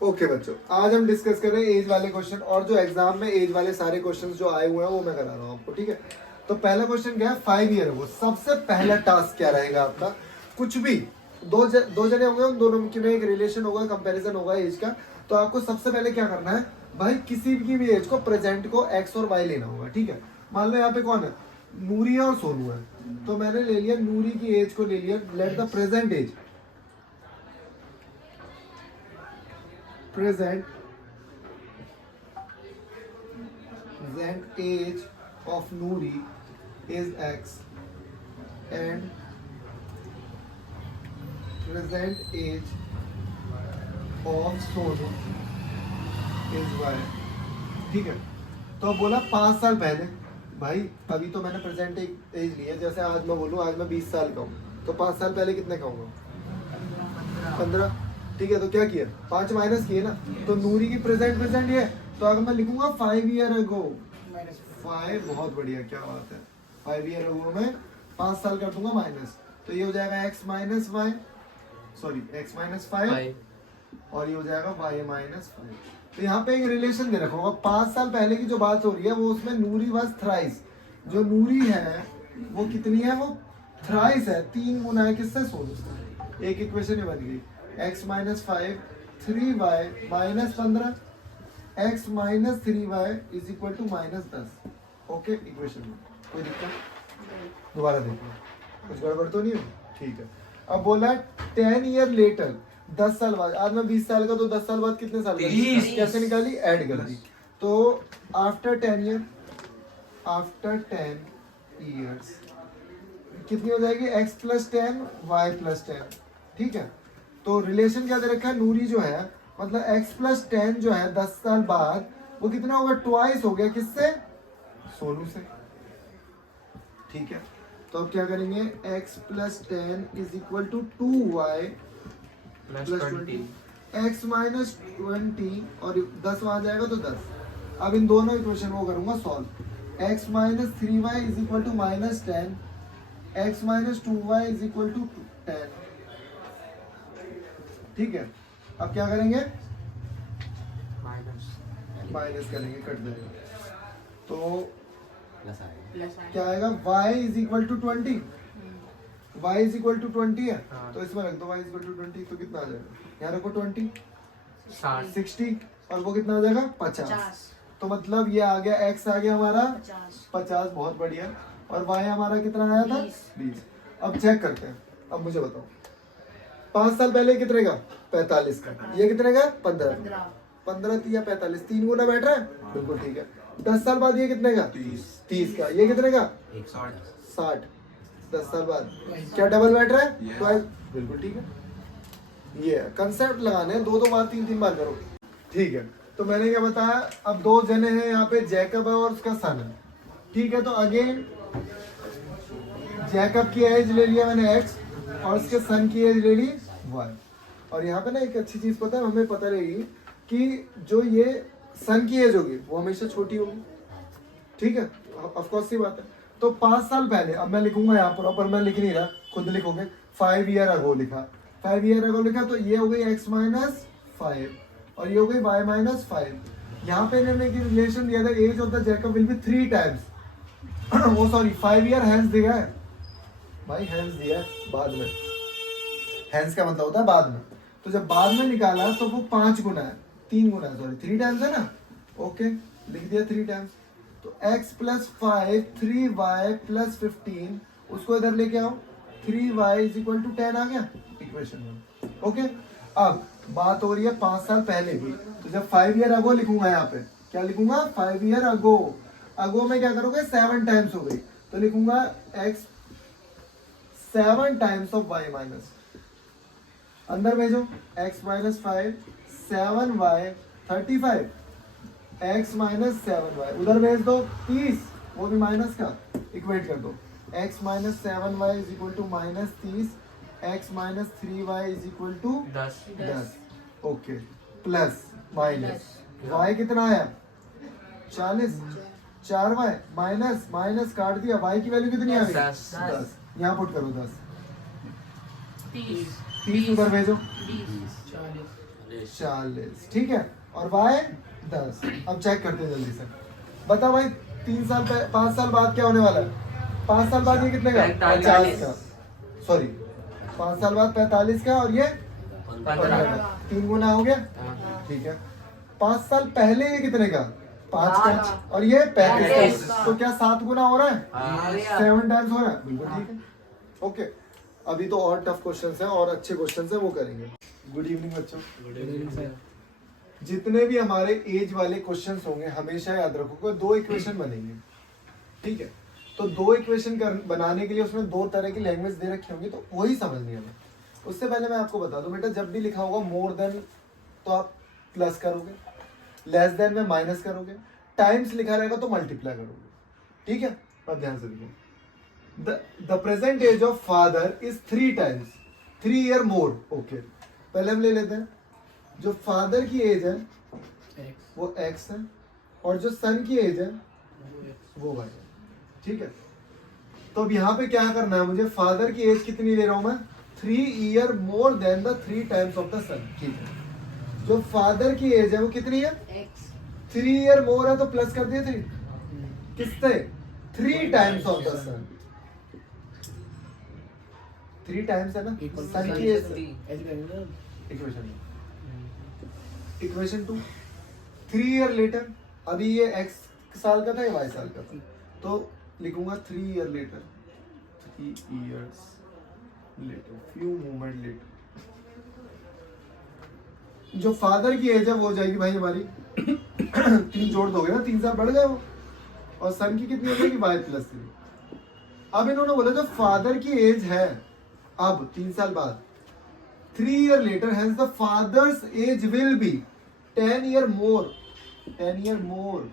Okay बच्चों, आज हम डिस्कस कर रहे हैं एज वाले क्वेश्चन, और जो एग्जाम में एज वाले सारे क्वेश्चन जो आए हुए हैं वो मैं करा रहा हूँ आपको, ठीक है। तो पहला क्वेश्चन क्या है, 5 ईयर वो सबसे पहला टास्क क्या रहेगा आपका। कुछ भी दो जने होंगे, उन दोनों के में एक रिलेशन होगा, कंपैरिजन होगा एज का। तो आपको सबसे पहले क्या करना है भाई, किसी की भी एज को, प्रेजेंट को एक्स और वाई लेना होगा, ठीक है। मान लो यहाँ पे कौन है, नूरी है और सोनू है। तो मैंने ले लिया नूरी की एज को, ले लिया, let the present age, present age of Noori is X and present age of Sonu is Y, ठीक है। तो बोला 5 साल पहले, भाई अभी तो मैंने प्रेजेंट एज ली है, जैसे आज मैं बोलूँ आज मैं 20 साल का हूँ, तो 5 साल पहले कितने का होगा, 15, ठीक है। तो क्या किया, 5 माइनस किए ना, तो नूरी की प्रेजेंट ये है, तो अगर मैं लिखूंगा 5 ईयर अगो, 5, बहुत बढ़िया, क्या बात है, 5 ईयर अगो में 5 साल कर दूंगा माइनस, तो ये हो जाएगा x minus y, sorry x minus 5, और ये हो जाएगा y माइनस 5। तो यहाँ पे एक रिलेशन दे रखा होगा, 5 साल पहले की जो बात हो रही है वो उसमें नूरी वाज थ्राइस, जो नूरी है वो कितनी है, वो थ्राइस है, 3 गुना है किससे, सोनू से। एक इक्वेशन बन गई, x minus 5 3y minus 15 x minus 3y is equal to minus 10। Okay, equation में कोई दिक्कत, दोबारा देखो कुछ गड़बड़ तो नहीं हो, ठीक है। अब बोला 10 ईयर लेटर, 10 साल बाद, आज मैं 20 साल का, तो 10 साल बाद कितने साल का, कैसे निकाली, ऐड कर दी। तो आफ्टर 10 ईयर, आफ्टर 10 ईयर्स कितनी हो जाएगी, x प्लस 10 y प्लस 10, ठीक है। तो रिलेशन क्या दे रखा है, नूरी जो है मतलब x प्लस 10 जो है 10 साल बाद वो कितना होगा, ट्वाइस हो गया, किससे, सोनू से, ठीक है। तो अब क्या करेंगे, x plus 10 is equal to 2y plus 20, x minus 20, और 10 वहां जाएगा तो 10। अब इन दोनों इक्वेशन को करूंगा solve, x minus 3y is equal to minus 10, x minus 2y is equal to 10, ठीक है। अब क्या करेंगे, माइनस करेंगे, कट जाएगा, तो क्या आएगा, y is equal to 20, y is equal to 20 है, तो इसमें रख दो y इज इक्वल टू 20, तो कितना आ जाएगा, यहाँ रखो 20, 60, और वो कितना आ जाएगा, 50। तो मतलब ये आ गया, x आ गया हमारा 50, बहुत बढ़िया, और y हमारा कितना आया था, 20। अब चेक करते हैं, अब मुझे बताओ 5 साल पहले कितने का, 45 का, ये कितने का, 15 या 45, 3 गुना बैठ रहा है, बिल्कुल ठीक है। 10 साल बाद ये कितने का, 30 का, ये कितने का, 60, 10 साल बाद क्या डबल बैठ रहा है, 12, बिल्कुल ठीक है। ये कंसेप्ट लगाने हैं, 2 बार 3 बार करो, ठीक है। तो मैंने क्या बताया, अब 2 जने हैं यहाँ पे, जैकब है और उसका सन है, ठीक है। तो अगेन जैकब की एज ले लिया मैंने x, और उसके सन की एज ले ली y। और यहाँ पे ना एक अच्छी चीज पता है, हमें पता रहेगी कि जो ये सन की एज होगी वो हमेशा छोटी होगी, ठीक है, ऑफ कोर्स सी बात है। तो 5 साल पहले, अब मैं लिखूंगा यहाँ पर मैं लिख नहीं रहा, खुद लिखोगे, 5 ईयर अगो लिखा, 5 ईयर अगो लिखा, तो ये हो गई x माइनस 5, और ये हो गई y माइनस 5। यहाँ पे इन्होंने एक रिलेशन दिया था, age of the Jacob will be 3 times, वो सॉरी 5 ईयर हैंस दिया है भाई, हैंस दिया है बाद में, हैंस का मतलब होता है बाद में, तो जब बाद में निकाला तो वो 5 गुना है, 3 गुना है, सॉरी 3 टाइम्स है ना, ओके, लिख दिया 3 टाइम्स। तो x प्लस 5 3y प्लस 15, उसको इधर लेके आओ, 3y इज इक्वल टू 10 आ गया इक्वेशन में, ओके। अब बात हो रही है 5 साल पहले की, तो जब 5 ईयर अगो लिखूंगा, यहाँ पे क्या लिखूंगा, 5 ईयर अगो, अगो में क्या करोगे, 7 टाइम्स हो गई, तो लिखूंगा x 7 times of y minus, अंदर भेजो, x minus 5 7y 35, x minus 7y उधर भेज दो 30, वो भी माइनस का, इक्वेट कर दो, x minus 7y is equal to minus 30, x minus 3y is equal to 10, okay, plus minus y कितना आया, 40, 4y माइनस माइनस काट दिया, y की वैल्यू कितनी आ गई, 10, यहाँ पुट करो 10, 30 उधर भेजो, 40, ठीक है, और y 10। अब चेक करते हैं जल्दी से, बता भाई 5 साल बाद क्या होने वाला है? 5 साल बाद ये कितने का? 50 का, सॉरी 5 साल बाद 45 का, और ये 15 का, 3 गुना हो गया, ठीक है। 5 साल पहले ये कितने का? 5 का, और ये 35 का, तो क्या 7 गुना हो रहा है? 7 टाइम्स हो रहा है, बिल्कुल ठीक है, ओके। अभी तो और टफ क्वेश्चंस हैं और अच्छे क्वेश्चंस हैं, वो करेंगे। गुड इवनिंग बच्चों। Good evening sir. जितने भी हमारे एज वाले क्वेश्चंस होंगे हमेशा याद रखो 2 इक्वेशन बनेंगे, ठीक है। तो 2 इक्वेशन बनाने के लिए उसमें 2 तरह की लैंग्वेज दे रखी होंगी, तो वही समझनी है हमें। उससे पहले मैं आपको बता दूं बेटा, जब भी लिखा होगा मोर देन तो आप प्लस करोगे, लेस देन में माइनस करोगे, टाइम्स लिखा रहेगा तो मल्टीप्लाई करोगे, ठीक है। अब ध्यान से देखो, the present age of father is 3 times 3 year more, okay. पहले हम ले लेते हैं, जो फादर की एज है वो x है, और जो सन की एज है वो y है, ठीक है। तो अब यहाँ पे क्या करना है मुझे, फादर की एज कितनी ले रहा हूं मैं? 3 year more than the 3 times of the son, ठीक है। जो फादर की एज है वो कितनी है? 3 ईयर मोर है, तो प्लस कर दिए 3, किससे? 3 times of the son, 3 times है ना सन की एज। इक्वेशन 2, 3 ईयर लेटर, अभी ये x साल का था या y साल का था, तो लिखूंगा 3 year later, 3 years later, few moment later. जो फादर की एज है वो हो जाएगी भाई हमारी 3 जोड़ दोगे ना, 3 साल बढ़ गए वो, और सन की कितनी हो जाएगी? y+3। अब इन्होंने बोला जो फादर की एज है अब 3 साल बाद, 3 year later, hence the father's age will be 10 year more, 10 year more,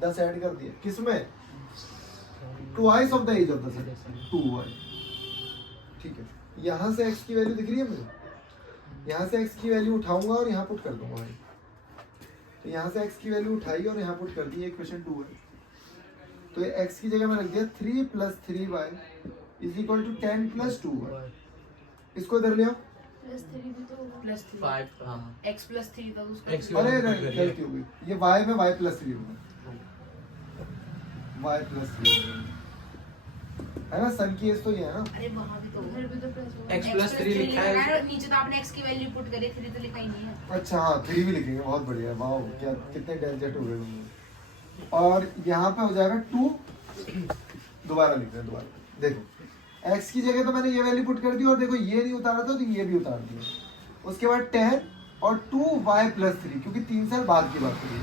10 add कर दिया किसमें? Twice of the age of the son, 2y, ठीक है। यहां से x की वैल्यू दिख रही है मुझे, यहां से x की वैल्यू उठाऊंगा और यहां पुट कर दूंगा, तो यहां से x की वैल्यू उठाई और यहां पुट कर दी, इक्वेशन 2 है। तो ये x की जगह में रख दिया 3 + 3y = 10 + 2y, इसको इधर ले आओ, +3 भी तो होगा, +5 हाँ x +3 था उसका। X अरे गलती हो गई, ये y में y+3 होगा, y+3 है ना, सन की एज तो ये है ना। अरे वहां भी तो उधर भी तो प्लस होगा, X+3 लिखा है। अरे नीचे तो आपने x की वैल्यू पुट करी, 3 तो लिखा ही नहीं है। अच्छा हाँ 3 भी लिखेंगे, बहुत बढ़िया, वाह क्या कितने इंटेलिजेंट हो गए तुम लोग। और यहाँ पे हो जाएगा 2, दोबारा लिख रहे हैं, दोबारा देखो x की जगह तो मैंने ये वैल्यू पुट कर दी, और देखो ये नहीं उतारा था तो ये भी उतार दिया। उसके बाद 10 और 2y+3, क्योंकि 3 साल बाद की बात करिए।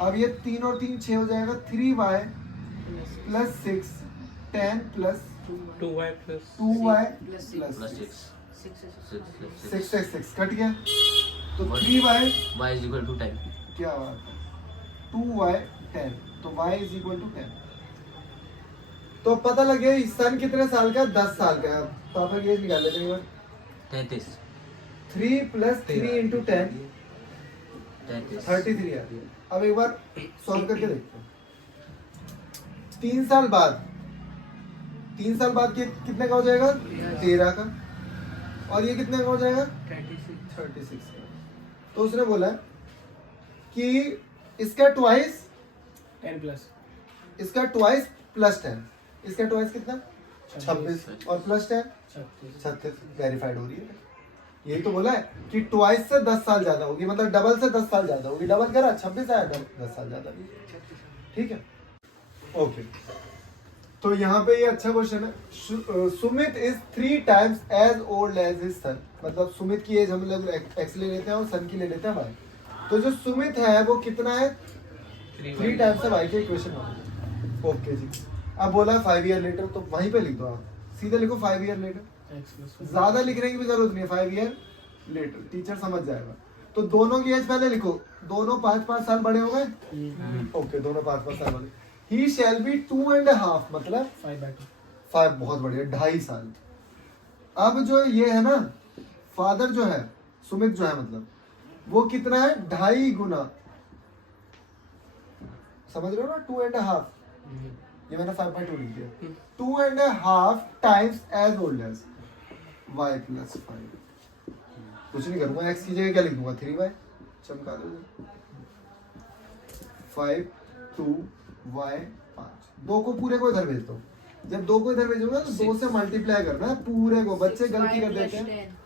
अब ये 3 और 3 6 हो जाएगा, 3y+6, 10 + 2y+6, 6 कट गया, तो 3y क्या बात है, 2y 10, तो y = 10। तो पता लगे सन कितने साल का? 10 साल का है। पापा की एज निकाल लेते हैं 33 3 + 3 × 10 33 आती है। अब एक बार सॉल्व करके देखते हैं। 3 साल बाद कितने का हो जाएगा? 13 का, और ये कितने का हो जाएगा? 36 का। तो उसने बोला कि इसका ट्वाइस 10+, इसका ट्वाइस +10, इसका ट्वाइस कितना? 26, और +10 36, वेरीफाइड हो रही है। यही तो बोला है कि ट्वाइस से 10 साल ज्यादा होगी, मतलब डबल से 10 साल ज्यादा होगी। डबल करा 26 आया, 10 साल ज्यादा भी, ठीक है, ओके। तो यहाँ पे ये अच्छा क्वेश्चन है। Sumit is 3 times as old as his son, मतलब सुमित की एज हम लोग x ले लेते हैं और सन की ले लेते हैं y। तो जो सुमित है वो कितना है? 3 टाइम्स है y के इक्वेशन में, ओके जी। अब बोला 5 ईयर लेटर, तो वहीं पे लिख दो आप, सीधे लिखो 5 ईयर लेटर, ज्यादा लिखने की भी जरूरत नहीं है, 5 ईयर लेटर, टीचर समझ जाएगा। तो दोनों की एज पहले लिखो, दोनों 5-5 साल बड़े हो गए, ओके, दोनों 5-5 साल बड़े। ही शैल बी 2.5, मतलब 5, बहुत बढ़िया, 2.5 साल। अब जो ये है ना, फादर जो है, सुमित जो है, मतलब वो कितना है? 2.5 गुना, समझ रहे हो ना, 2.5, ये मैंने 5/2 लिख दिया, 2.5 times as old as y + 5, कुछ नहीं करूंगा, एक्स की जगह क्या लिख दूंगा 3y, चमका दूंगा 5 2 y 5। दो को पूरे को इधर भेज दो। जब दो को इधर भेजूंगा तो दो से मल्टीप्लाई करना है पूरे को। बच्चे गलती कर देते हैं।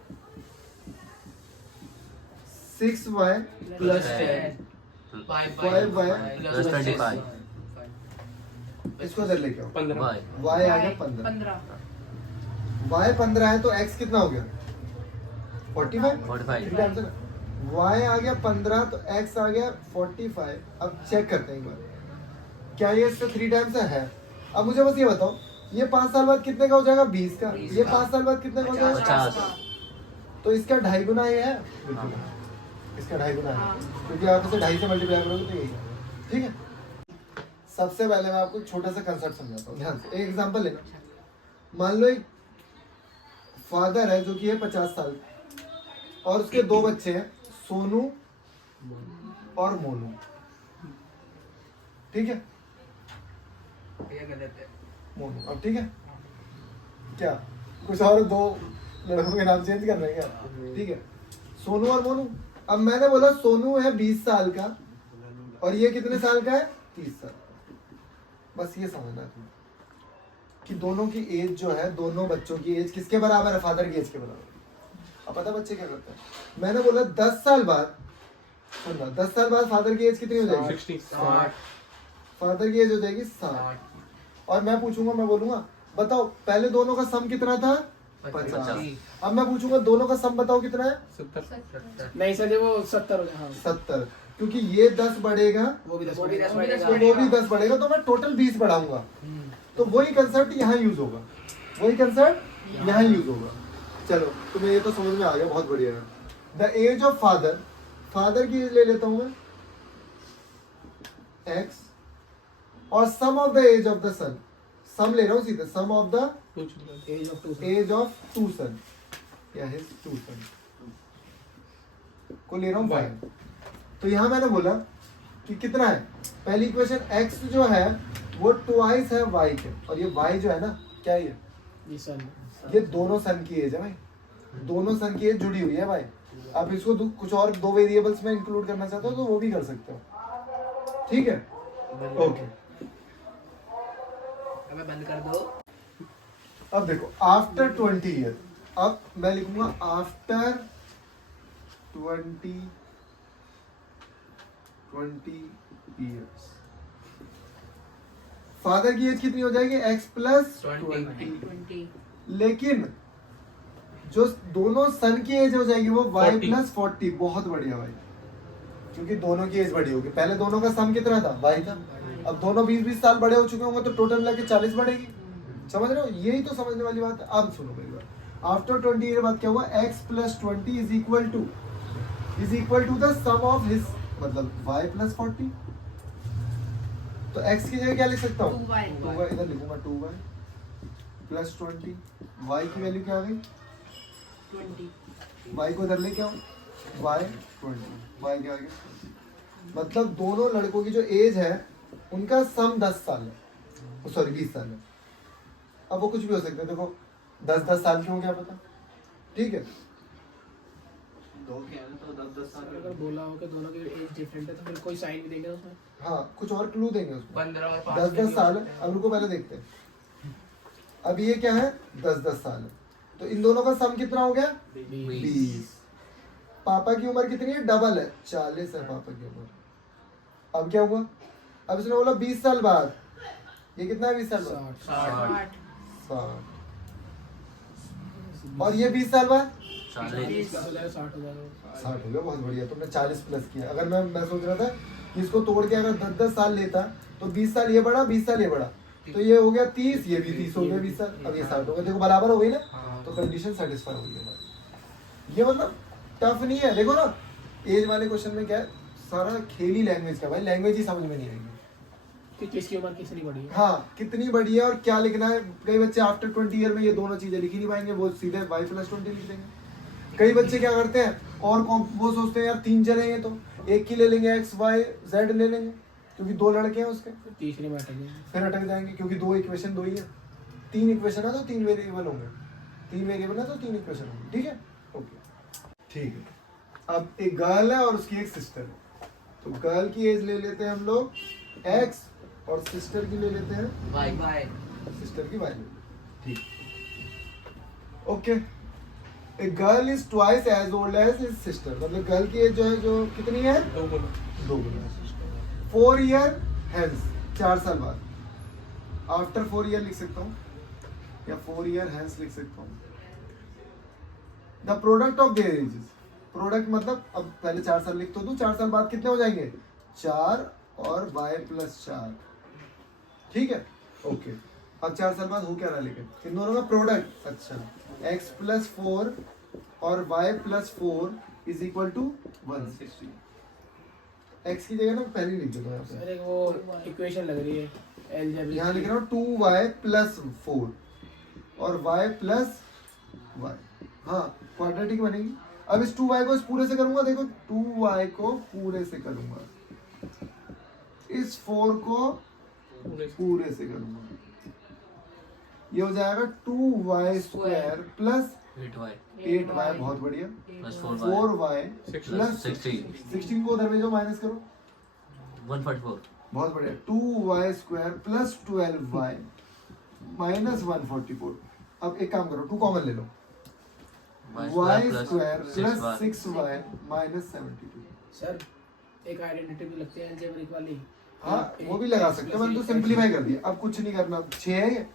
6y प्लस 10 5y प्लस 25 इसको इधर लेके आओ। 15 y आ गया 15। y 15 है तो x कितना हो गया 45। 45 ठीक है आंसर। y आ गया 15 तो x आ गया 45। अब चेक करते हैं एक बार, क्या ये इससे 3 टाइम्स है। अब मुझे बस ये बताओ, ये 5 साल बाद कितने का हो जाएगा 20 का। ये 5 साल बाद कितने का हो जाएगा 50। तो इसका 2.5 गुना ये है। बिल्कुल इसका 2.5 गुना है, क्योंकि आप इसे 2.5 से मल्टीप्लाई करोगे तो यही है। ठीक है, सबसे पहले मैं आपको छोटा सा कंसेप्ट समझाता हूँ, ध्यान से। एक एग्जांपल लेना। मान लो एक फादर है जो कि है 50 साल का और उसके 2 बच्चे हैं, सोनू और मोनू। ठीक है, मोनू। अब ठीक है, क्या कुछ और 2 लड़कों के नाम चेंज कर रहे हैं क्या? ठीक है, सोनू और मोनू। अब मैंने बोला सोनू है 20 साल का और ये कितने साल का है 30 साल। बस ये समझना है तुम्हें कि दोनों की एज जो है, दोनों बच्चों की एज किसके बराबर है, फादर की एज के बराबर। अब पता बच्चे क्या करते हैं, मैंने बोला 10 साल बाद, सुनना, 10 साल बाद फादर की एज कितनी हो जाएगी 60 फादर की एज हो जाएगी 60। और मैं पूछूंगा, मैं बोलूंगा बताओ पहले दोनों का सम कितना था 50। अब मैं पूछूंगा दोनों का सम बताओ कितना है 70 नहीं सर, वो 70 हो गया। 70। क्योंकि ये 10 बढ़ेगा वो भी 10 तो वो भी 10 बढ़ेगा, तो मैं टोटल 20 बढ़ाऊंगा। तो वही कंसेप्ट यहाँ यूज होगा, वही कंसेप्ट यहाँ यूज होगा। चलो तुम्हें ये तो समझ में आ गया, बहुत बढ़िया है। The age of father, father की एज ले लेता हूं मैं x, और sum of the age of the son, sum ले रहा हूं सीधे, sum of the age of 2 son या हिज 2 सन को ले रहा हूं 5। तो यहां मैंने बोला कि कितना है, पहली इक्वेशन x जो है वो ट्वाइस है y के, और ये y जो है ना क्या है ये दोनों सन की एज है भाई, दोनों सन की एज जुड़ी हुई है भाई। आप इसको कुछ और 2 वेरिएबल्स में इंक्लूड करना चाहते हो तो वो भी कर सकते हो। ठीक है, ओके। हमें बंद कर दो। अब देखो आफ्टर 20 ईयर, अब मैं लिखूंगा आफ्टर 20 ईयर्स फादर की एज कितनी हो जाएगी x प्लस 20। लेकिन जो दोनों सन की एज हो जाएगी वो y 40। प्लस 40। बहुत बढ़िया भाई, क्योंकि दोनों की एज बड़ी होगी। पहले दोनों का सम कितना था y था, अब दोनों 20-20 साल बड़े हो चुके होंगे तो टोटल मिला के 40 बढ़ेगी। समझ रहे हो, यही तो समझने वाली बात है। अब सुनो मेरी बात, आफ्टर 20 ईयर बाद क्या हुआ, x plus 20 is equal to the sum of his, मतलब y प्लस 40। तो x की जगह क्या लिख सकता हूँ 2y, इधर लिखूंगा 2y प्लस 20। y की वैल्यू क्या आ गई 20। y को इधर लेके आओ, y 20, y क्या आ गया, मतलब दोनों लड़कों की जो एज है उनका सम 10 साल है, सॉरी 20 साल है। अब वो कुछ भी हो सकता है, देखो 10-10 साल के हो क्या पता। ठीक है, दो के हैं तो 10 साल अगर बोला हो कि दोनों की एज डिफरेंट है तो फिर कोई साइन भी देंगे उसमें। हाँ कुछ और क्लू देंगे उसमें। 15 और 5 10-10 साल है। अब रुको पहले देखते हैं, अब ये क्या है 10-10 साल है, तो इन दोनों का सम कितना हो गया 20। पापा की उम्र कितनी है, डबल है, 40 है पापा की उम्र। अब क्या हुआ, अब इसने बोला 20 साल बाद, ये कितना है 20 साल बाद 60 60, और ये 20 साल बाद 40 60 हो जाएगा। 60 हो गया। बहुत बढ़िया, तुमने 40 प्लस किया। अगर मैं सोच रहा था कि इसको तोड़ के अगर 10-10 साल लेता तो 20 साल ये बढ़ा, 20 साल ये बढ़ा, तो ये हो गया 30, ये भी 30 हो गया 20 साल, अब ये 60 हो गया। देखो बराबर हो गई ना, तो कंडीशन सेटिस्फाई हो गई हमारी। ये मतलब टफ नहीं है। देखो ना एज वाले क्वेश्चन में क्या है, सारा खेल ही लैंग्वेज का भाई, लैंग्वेज ही समझ में नहीं आएगी कि किसकी उम्र कितनी बड़ी है। हाँ कितनी बड़ी है और क्या लिखना है। कई बच्चे आफ्टर 20 ईयर में ये दोनों चीजें लिख ही नहीं पाएंगे, वो सीधे y प्लस 20 लिख देंगे। कई बच्चे क्या करते हैं और वो सोचते हैं यार 3 जने हैं तो एक की ले लेंगे, x y z ले लेंगे, क्योंकि 2 लड़के हैं उसके, तीसरे में अटक गए। फिर अटक जाएंगे क्योंकि 2 इक्वेशन 2 ही है। 3 इक्वेशन है तो 3 वेरिएबल होंगे, 3 वेरिएबल है तो 3 इक्वेशन होंगे। ठीक है, ओके ठीक है। अब एक गर्ल है और उसकी एक सिस्टर है, तो गर्ल की एज ले लेते हैं हम लोग x और सिस्टर की ले लेते हैं बाय सिस्टर की y। ठीक, okay. A girl is twice as old as his sister, मतलब गर्ल की एज जो है जो कितनी है, 2 गुना 2 गुना। 4 ईयर हेंस, 4 साल बाद, आफ्टर 4 ईयर लिख सकता हूँ या 4 ईयर हेंस लिख सकता हूँ। The product of their edges, product मतलब अब पहले 4 साल लिख तो दूं, 4 साल बाद कितने हो जाएंगे, 4 और y प्लस 4। ठीक है, ओके। अब 4 साल बाद हो क्या रहा, लेकिन इन दोनों का प्रोडक्ट, अच्छा x प्लस 4 और y plus 4 is equal to 160। x की जगह ना पहले लिख देता हूँ यहाँ पे, अरे वो इक्वेशन लग रही है अलजेब्रिक। यहाँ लिख रहा हूँ 2y प्लस 4 और y प्लस y, हाँ क्वाड्रेटिक बनेगी। अब इस 2y को इस पूरे से करूंगा, देखो 2y को पूरे से करूंगा, इस 4 को पूरे से करूंगा, ये हो जाएगा 2y स्क्वायर प्लस 8y, बहुत बढ़िया, प्लस 4y प्लस 16 को उधर भेजो, माइनस करो, 144 बहुत बढ़िया, 2y square plus 12y minus 144। अब एक काम करो, 2 कॉमन ले लो, y square plus 6y minus 72। Sir एक आइडेंटिटी भी लगती है अलजेब्रिक वाली। हाँ वो भी लगा सकते हैं, मैंने तो सिंपलीफाई कर दिया। अब कुछ नहीं करना, 6 है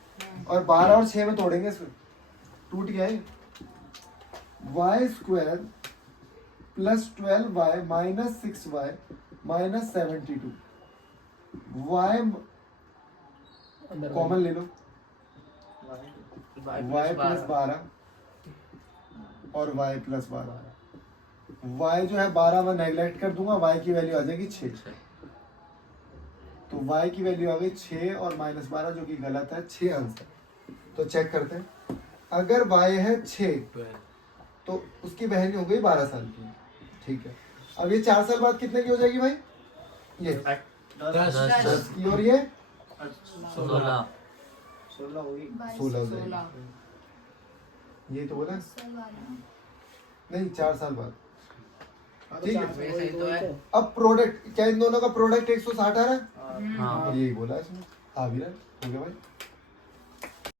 और 12 और 6 में तोड़ेंगे, इसमें टूट गया है। y square plus 12y minus 6y minus 72, y अंदर कॉमन ले लो, y प्लस 12 और y प्लस 12, y जो है 12 में नेगलेक्ट कर दूंगा, y की वैल्यू आ जाएगी 6, तो y की वैल्यू आ गई 6 और माइनस 12 जो कि गलत है, 6 आंसर। तो चेक करते हैं, अगर y है 6 तो उसकी बहन हो गई 12 साल की, ठीक है। अब ये 4 साल बाद कितने की हो जाएगी भाई, ये 10 की, और ये 16 16 हो जाएगी, ये तो बोला नहीं 4 साल बाद। ठीक है, वैसे ही तो है। अब प्रोडक्ट क्या इन दोनों का प्रोडक्ट 160 आ रहा है, हाँ यही बोला इसमें, आ भी रहा है, हो गया भाई।